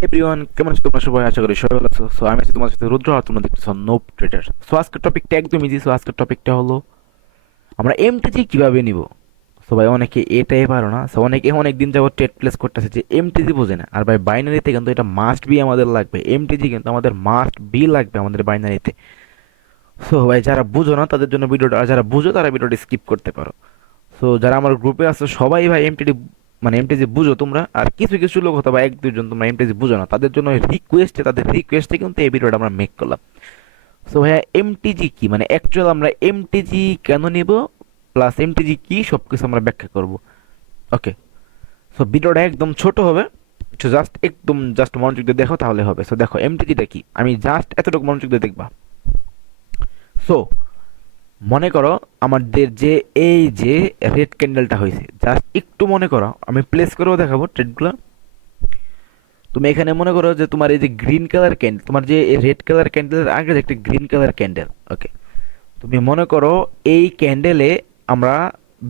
Everyone, কেমন আছো তোমরা সবাই? আশা করি সবাই ভালো আছো। সো আমি আছি তোমার সাথে রুদ্র, আর তোমরা দেখতেছো নোব ট্রেডার। সো আজকের টপিকটা একদম ইজি। সো আজকের টপিকটা হলো আমরা এমটিজি কিভাবে নিব। সো ভাই, অনেকে এটাই পারো না। সো অনেকে অনেক দিন যাবত ট্রেড প্লেস করতেছে যে এমটিজি বোঝে না। আর ভাই, বাইনারিতে কিন্তু এটা মাস্ট বি আমাদের লাগবে। এমটিজি কিন্তু আমাদের মাস্ট বি লাগবে আমাদের বাইনারিতে। সো ভাই, যারা বুঝো না তাদের জন্য ভিডিওটা, আর যারা বুঝো তারা ভিডিওটা স্কিপ করতে পারো। সো যারা আমার গ্রুপে আছে সবাই ভাই এমটিডি মানে এমটিজি বুঝো তোমরা। আর কিছু কিছু লোক হয়তো বা এক দুজন তোমরা এমটিজি বুঝো না, তাদের জন্য তাদের রিকোয়েস্টে কিন্তু এই ভিডিওটা আমরা মেক করলাম। সো ভাইয়া, এমটিজি কি মানে অ্যাকচুয়াল আমরা এমটিজি কেন নিব, প্লাস এমটিজি কি, সবকিছু আমরা ব্যাখ্যা করব। ওকে। সো ভিডিওটা একদম ছোট হবে। জাস্ট মনোযোগ দিয়ে দেখো তাহলে হবে। সো দেখো এমটিজিটা কি, আমি জাস্ট এতটুকু মনোযোগ দিয়ে দেখবা। সো মনে করো আমাদের যে এই যে রেড ক্যান্ডেলটা হয়েছে, জাস্ট একটু মনে করো, আমি প্লেস করেও দেখাবো ট্রেডগুলো। তুমি এখানে মনে করো যে তোমার এই যে গ্রিন কালার ক্যান্ডেল, তোমার যে রেড কালার ক্যান্ডেলের আগে যে একটা গ্রিন কালার ক্যান্ডেল। ওকে। তুমি মনে করো এই ক্যান্ডেলে আমরা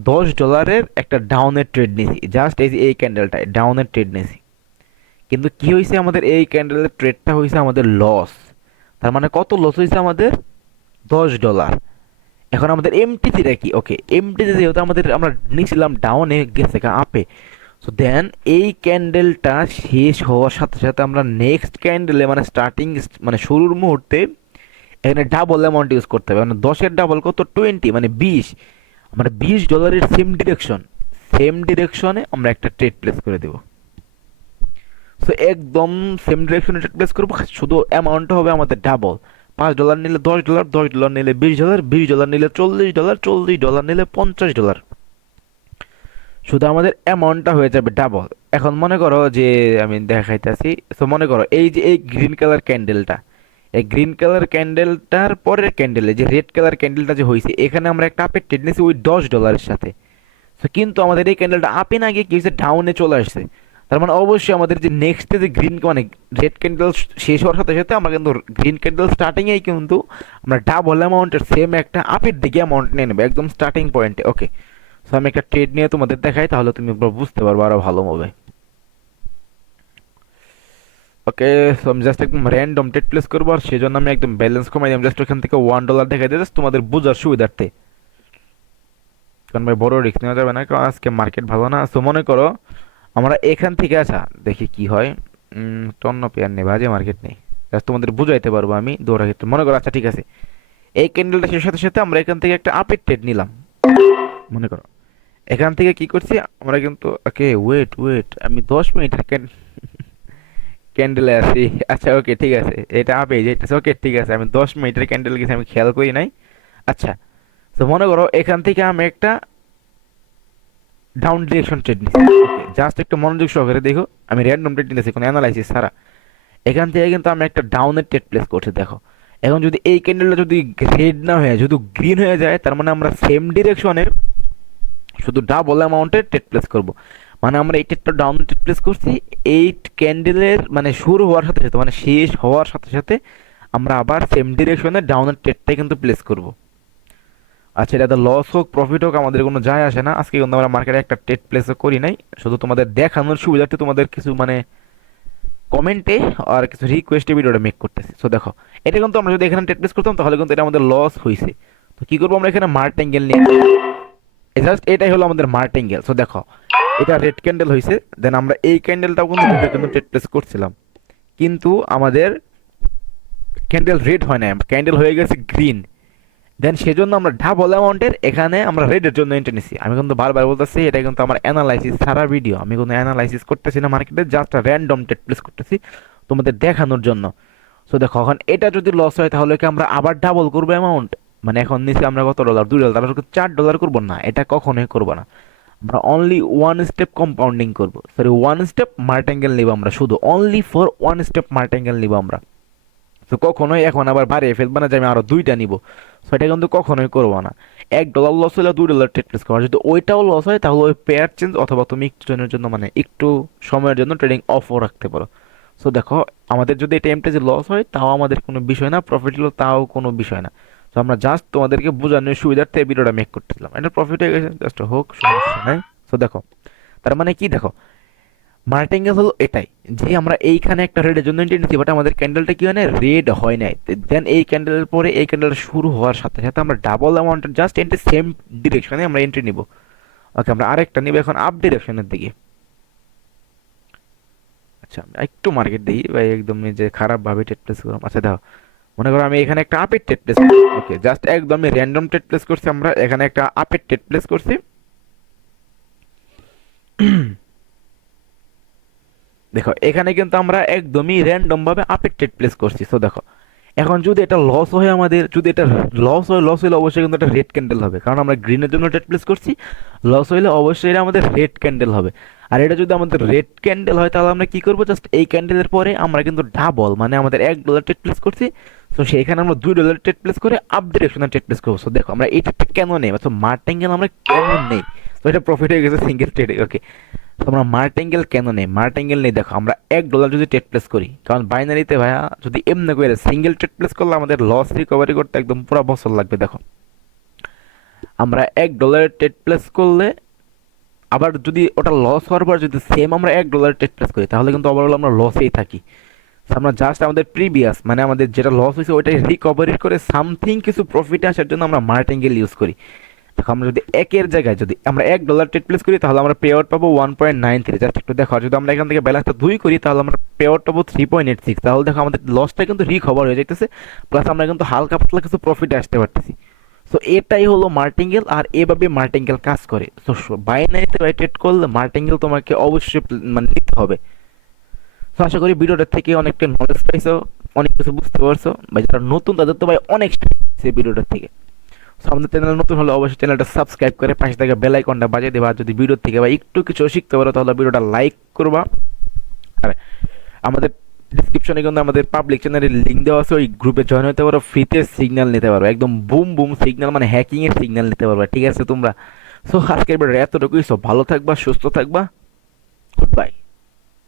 $10 একটা ডাউনের ট্রেড নিয়েছি। জাস্ট এই যে এই ক্যান্ডেলটায় ডাউনের ট্রেড নিয়েছি, কিন্তু কি হয়েছে, আমাদের এই ক্যান্ডেলের ট্রেডটা হয়েছে আমাদের লস। তার মানে কত লস হয়েছে আমাদের? $10। এখন আমাদের এমটিসিটা কি? ওকে, এমটিসি যেহেতু আমরা নিয়েছিলাম ডাউনে, গেছে আপে। সো দেন এই ক্যান্ডেলটা শেষ হওয়ার সাথে সাথে আমরা নেক্সট ক্যান্ডেলে মানে স্টার্টিং মানে শুরুর মুহূর্তে এখানে ডাবল অ্যামাউন্ট ইউজ করতে হবে। মানে 10-এর ডাবল কত? 20, মানে 20। আমরা $20 সেম ডিরেকশনে আমরা একটা ট্রেড প্লেস করে দেবো। সো একদম সেম ডিরেকশনে ট্রেড প্লেস করবো, শুধু অ্যামাউন্টটা হবে আমাদের ডাবল। $5 নিলে $10, $10 নিলে $20, $20 নিলে $40, $40 নিলে $50। শুধু আমাদের অ্যামাউন্টটা হয়ে যাবে ডাবল। এখন মনে করো যে আমি দেখাইতেছি। সো মনে করো এই যে এই গ্রিন কালার ক্যান্ডেলটা, এই গ্রিন কালার ক্যান্ডেলটার পরের ক্যান্ডেলে যে রেড কালার ক্যান্ডেলটা যে হয়েছে, এখানে আমরা একটা আপের ট্রেড নিয়েছি ওই $10 সাথে। সো কিন্তু আমাদের এই ক্যান্ডেলটা আপে না গিয়ে কি হয়েছে, ডাউনে চলে আসছে। তার মানে অবশ্যই আমাদের যে নেক্সট যে গ্রিন মানে রেড ক্যান্ডেল শেষ হওয়ার সাথে সাথে আমরা কিন্তু গ্রিন ক্যান্ডেল স্টার্টিংয়েই কিন্তু আমরা ডাবল অ্যামাউন্টের সেম একটা আপের দিকে অ্যামাউন্ট নিয়ে নেবো একদম স্টার্টিং পয়েন্টে। ওকে। সো আমি একটা ট্রেড নিয়ে তোমাদের দেখাই, তাহলে তুমি বুঝতে পারবো আরো ভালোভাবে। ওকে। সো আমি জাস্ট একদম র্যান্ডম ট্রেড প্লেস করবো, আর সেই জন্য আমি একদম ব্যালেন্স কমাই দিলাম। জাস্ট ওখান থেকে $1 দেখাই দিয়ে জাস্ট তোমাদের বোঝার সুবিধার্থে। কারণ ভাই বড় রিস্ক নেওয়া যাবে না, কারণ আজকে মার্কেট ভালো না। সো মনে করো আমরা এখান থেকে, আচ্ছা দেখি কি হয়। অন্য পেয়ার নেই, বাজে মার্কেট নেই। জাস্ট তোমাদের বুঝাইতে পারবো আমি দৌড়া ক্ষেত্রে। মনে করো, আচ্ছা ঠিক আছে, এই ক্যান্ডেলটা শেষের সাথে সাথে আমরা এখান থেকে একটা আপের ট্রেড নিলাম। মনে করো এখান থেকে কি করছি আমরা কিন্তু, ওকে ওয়েট ওয়েট, আমি 10 মিনিটের ক্যান্ডেলে আছি। আচ্ছা ওকে ঠিক আছে, এটা আপে যেতেছে। ওকে ঠিক আছে, আমি 10 মিনিটের ক্যান্ডেল গেছি, আমি খেয়াল করি নাই। আচ্ছা। তো মনে করো এখান থেকে আমি একটা ডাউন ডিরেকশন ট্রেড নিচ্ছি। ওকে, জাস্ট একটু মনোযোগ সহকারে দেখো, আমি র্যান্ডম ট্রেড নিতেছি, কোনো অ্যানালাইসিস ছাড়া। এখান থেকে কিন্তু আমি একটা ডাউনের ট্রেড প্লেস করছি। দেখো এখন যদি এই ক্যান্ডেলটা যদি রেড না হয়ে যদি গ্রিন হয়ে যায়, তার মানে আমরা সেম ডিরেকশনের শুধু ডাবল অ্যামাউন্টের ট্রেড প্লেস করব। মানে আমরা এই ট্রেডটা ডাউন ট্রেড প্লেস করছি, এই ক্যান্ডেলের মানে শুরু হওয়ার সাথে সাথে মানে শেষ হওয়ার সাথে সাথে আমরা আবার সেম ডিরেকশনে ডাউনের ট্রেডটাই কিন্তু প্লেস করব। আচ্ছা, এটা লস হোক প্রফিট হোক আমাদের কোনো যায় আসে না। আজকে কিন্তু আমরা মার্কেটে একটা ট্রেড প্লেসও করি নাই, শুধু তোমাদের দেখানোর সুবিধার্থে তোমাদের কিছু মানে কমেন্টে আর কিছু রিকোয়েস্টে ভিডিওটা মেক করতেছি। সো দেখো, এটা কিন্তু আমরা যদি এখানে ট্রেড প্লেস করতাম তাহলে কিন্তু এটা আমাদের লস হয়েছে। তো কি করবো, আমরা এখানে মার্টেঙ্গেল নিয়ে জাস্ট এটাই হলো আমাদের মার্টেঙ্গেল। সো দেখো এটা রেড ক্যান্ডেল হয়েছে, দেন আমরা এই ক্যান্ডেলটাও কিন্তু ট্রেড প্লেস করছিলাম, কিন্তু আমাদের ক্যান্ডেল রেড হয় না, ক্যান্ডেল হয়ে গেছে গ্রিন। দেন সেজন্য আমরা ডাবল অ্যামাউন্টের এখানে আমরা রেডের জন্য এন্ট্রি নিছি। আমি কিন্তু বারবার বলতেছি এটা কিন্তু আমার অ্যানালাইসিস সারা ভিডিও, আমি কোনো অ্যানালাইসিস করতেছি না মার্কেটে, জাস্ট র্যান্ডম ট্রেড প্লেস করতেছি তোমাদের দেখানোর জন্য। সো দেখো এখন এটা যদি লস হয় তাহলে কি আমরা আবার ডাবল করবো অ্যামাউন্ট? মানে এখন নিচে আমরা কত ডলার, $2, তারপর $4 করবো না, এটা কখনোই করবো না। আমরা অনলি ওয়ান স্টেপ কম্পাউন্ডিং করবো, সরি ওয়ান স্টেপ মার্টেঙ্গেল নিব আমরা, শুধু অনলি ফর ওয়ান স্টেপ মার্টেঙ্গেল নিব আমরা। তো কখনোই এখন আবার বাড়িয়ে ফেলবো না যে আমি আরো দুইটা নিব। সেটা কিন্তু কখনোই করবো না। $1 লস হলে $2 ট্রেড প্লেস করা, যদি ওইটাও লস হয় তাহলে ওই পেয়ার চেঞ্জ অথবা তুমি একটু জনের জন্য মানে একটু সময়ের জন্য ট্রেডিং অফও রাখতে পারো। সো দেখো আমাদের যদি এই টাইমটা যে লস হয় তাও আমাদের কোনো বিষয় না, প্রফিট হলো তাও কোনো বিষয় না। তো আমরা জাস্ট তোমাদেরকে বোঝানোর সুবিধার্থে এই ভিডিওটা মেক করতেছিলাম। এটা প্রফিট হয়ে গেছে, জাস্ট হোক, সমস্যা নাই। সো দেখো তার মানে কি, দেখো মার্টিঙ্গেল হলো এটাই, যে আমরা এইখানে একটা রেডের জন্য এন্ট্রি নিচ্ছি, বাট আমাদের ক্যান্ডেলটা কি হয় না, রেড হয় নাই। দেন এই ক্যান্ডেলের পরে এই ক্যান্ডেল শুরু হওয়ার সাথে সাথে আমরা ডাবল অ্যামাউন্টের জাস্ট এন্ট্রি সেম ডিরেকশনে আমরা এন্ট্রি নিব। ওকে, আমরা আরেকটা নিব এখন আপ ডিরেকশনের দিকে। আচ্ছা, আমি একটু মার্কেট দিই ভাই, একদম এই যে খারাপ ভাবে ট্রেড প্লেস করলাম। আচ্ছা দেখো, মনে করো আমি এখানে একটা আপের ট্রেড প্লেস, ওকে জাস্ট একদমই র্যান্ডম ট্রেড প্লেস করছি, আমরা এখানে একটা আপের ট্রেড প্লেস করছি। দেখো এখানে কিন্তু আমরা একদমই র্যান্ডম ভাবে আপের ট্রেড প্লেস করছি। সো দেখো, এখন যদি এটা লস হয় আমাদের, যদি এটা লস হইলে অবশ্যই কিন্তু এটা রেড ক্যান্ডেল হবে, কারণ আমরা গ্রিনের জন্য ট্রেড প্লেস করছি। লস হইলে অবশ্যই এটা আমাদের রেড ক্যান্ডেল হবে। আর এটা যদি আমাদের রেড ক্যান্ডেল হয় তাহলে আমরা কি করবো, জাস্ট এই ক্যান্ডেলের পরে আমরা কিন্তু ডাবল, মানে আমাদের $1 ট্রেড প্লেস করছি, তো সেইখানে আমরা $2 ট্রেড প্লেস করে আপ ডিরেকশনে ট্রেড প্লেস করবো। So দেখো আমরা এই ট্রেডটা কেন নেই, তো মার্টিঙ্গেল আমরা কেন নেই, তো এটা প্রফিট হয়ে গেছে সিঙ্গেল ট্রেডে। ওকে, তো আমরা মার্টিঙ্গেল কেন নেই, মার্টিঙ্গেল নেই দেখো, আমরা $1 যদি ট্রেড প্লেস করি, কারণ বাইনারিতে ভাইয়া যদি এমনি করে সিঙ্গেল ট্রেড প্লেস করলে আমাদের লস রিকভারি করতে একদম পুরো বছর লাগবে। দেখো আমরা $1 ট্রেড প্লেস করলে, আবার যদি ওটা লস হওয়ার পর যদি সেম আমরা $1 ট্রেড প্লেস করি, তাহলে কিন্তু ওভারঅল আমরা লসেই থাকি। So আমরা জাস্ট আমাদের প্রিভিয়াস, মানে আমাদের যেটা লস হয়েছে ওইটাই রিকভারি করে সামথিং কিছু প্রফিট আসার জন্য আমরা মার্টিঙ্গেল ইউজ করি। দেখো আমরা যদি একের জায়গায় যদি আমরা $1 ট্রেড প্লেস করি, তাহলে আমরা পে আউট পাবো 1.93। জাস্ট একটু দেখো, আর যদি আমরা এখান থেকে ব্যালেন্সটা 2 করি, তাহলে আমরা পে আউট পাবো 3.86। তাহলে দেখো আমাদের লসটা কিন্তু রিকভার হয়ে যাইতেছে, প্লাস আমরা কিন্তু হালকা পাতলা কিছু প্রফিট আসতে পারতেছি। সো এটাই হলো মার্টিঙ্গেল, আর এভাবে মার্টিঙ্গেল কাজ করে। সো বাইনারিতে ট্রেড করলে মার্টিঙ্গেল তোমাকে অবশ্যই মানে নিতে হবে। তো আশা করি ভিডিওটার থেকে অনেকটা নলেজ পাইছো, অনেক কিছু বুঝতে পারছো। বা যারা নতুন তাদের তো ভাই অনেক শিখছে ভিডিওটার থেকে। সো আমাদের চ্যানেল নতুন হলে অবশ্যই চ্যানেলটা সাবস্ক্রাইব করে পাশে থাকা বেল আইকনটা বাজিয়ে দেবা। আর যদি ভিডিও থেকে বা একটু কিছু শিখতে পারো তাহলে ভিডিওটা লাইক করবা। আর আমাদের ডিসক্রিপশনে কিন্তু আমাদের পাবলিক চ্যানেলের লিঙ্ক দেওয়া আছে, ওই গ্রুপে জয়েন হতে পারো, ফ্রিতে সিগন্যাল নিতে পারো, একদম বুম বুম সিগন্যাল, মানে হ্যাকিং এর সিগন্যাল নিতে পারবা। ঠিক আছে তোমরা? সো আজকের ভিডিও এতটুকুই। সো ভালো থাকবা, সুস্থ থাকবা, গুড বাই।